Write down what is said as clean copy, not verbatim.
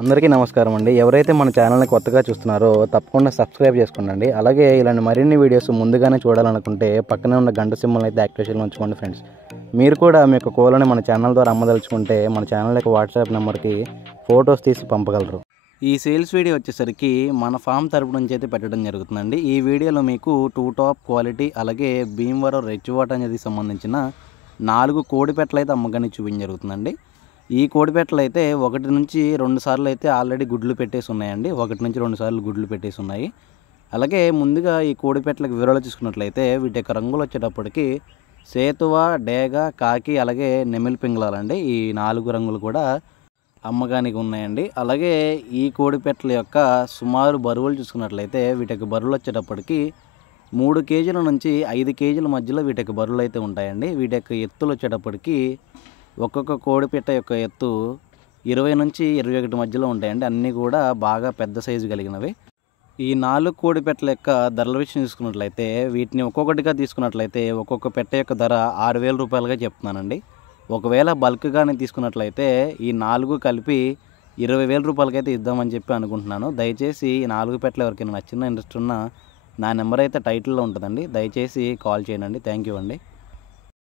అందరికీ నమస్కారం అండి. ఎవరైతే మన ఛానల్ని కొత్తగా చూస్తున్నారో తప్పకుండా సబ్స్క్రైబ్ చేసుకోండి. అలాగే ఇలాంటి మరిన్ని వీడియోస్ ముందుగానే చూడాలనుకుంటే పక్కనే ఉన్న గంట సింబల్ని అయితే యాక్టివేషన్లో ఉంచుకోండి ఫ్రెండ్స్. మీరు కూడా మీ యొక్క కోళ్ళని మన ఛానల్ ద్వారా అమ్మదలుచుకుంటే మన ఛానల్ యొక్క వాట్సాప్ నెంబర్కి ఫొటోస్ తీసి పంపగలరు. ఈ సేల్స్ వీడియో వచ్చేసరికి మన ఫామ్ తరపు నుంచి అయితే పెట్టడం జరుగుతుందండి. ఈ వీడియోలో మీకు 2 టాప్ క్వాలిటీ అలాగే భీమవరం రెచ్చివాట అనేది సంబంధించిన 4 కోడి పెట్టలు అయితే అమ్మకాన్ని చూపించడం జరుగుతుందండి. ఈ కోడి పెట్టలు అయితే 1 నుంచి 2 సార్లు అయితే ఆల్రెడీ గుడ్లు పెట్టేసి ఉన్నాయండి. 1 నుంచి 2 సార్లు గుడ్లు పెట్టేసి ఉన్నాయి. అలాగే ముందుగా ఈ కోడి పెట్టలకు వివరాలు చూసుకున్నట్లయితే వీటి యొక్క రంగులు వచ్చేటప్పటికి సేతువ, డేగ, కాకి అలాగే నెమిలి పింగళాలండి. ఈ 4 రంగులు కూడా అమ్మకానికి ఉన్నాయండి. అలాగే ఈ కోడి పెట్టల యొక్క సుమారు బరువులు చూసుకున్నట్లయితే వీటి యొక్క బరువులు వచ్చేటప్పటికి 3 కేజీల నుంచి 5 కేజీల మధ్యలో వీటి యొక్క బరువులు అయితే ఉంటాయండి. వీటి యొక్క ఎత్తులు వచ్చేటప్పటికి ఒక్కొక్క కోడిపిట్ట యొక్క ఎత్తు 20 నుంచి 21 మధ్యలో ఉంటాయండి. అన్నీ కూడా బాగా పెద్ద సైజు కలిగినవి. ఈ 4 కోడిపెట్టల యొక్క ధరల విషయం చూసుకున్నట్లయితే వీటిని ఒక్కొక్కటిగా తీసుకున్నట్లయితే ఒక్కొక్క పెట్ట యొక్క ధర 6,000 రూపాయలుగా చెప్తున్నానండి. ఒకవేళ బల్క్గానే తీసుకున్నట్లయితే ఈ 4 కలిపి 20,000 రూపాయలకైతే ఇద్దామని చెప్పి అనుకుంటున్నాను. దయచేసి ఈ 4 పెట్టలు ఎవరికైనా నచ్చిన ఇంట్రెస్ట్ ఉన్నా నా నెంబర్ అయితే టైటిల్లో ఉంటుందండి. దయచేసి కాల్ చేయండి. థ్యాంక్ యూ అండి.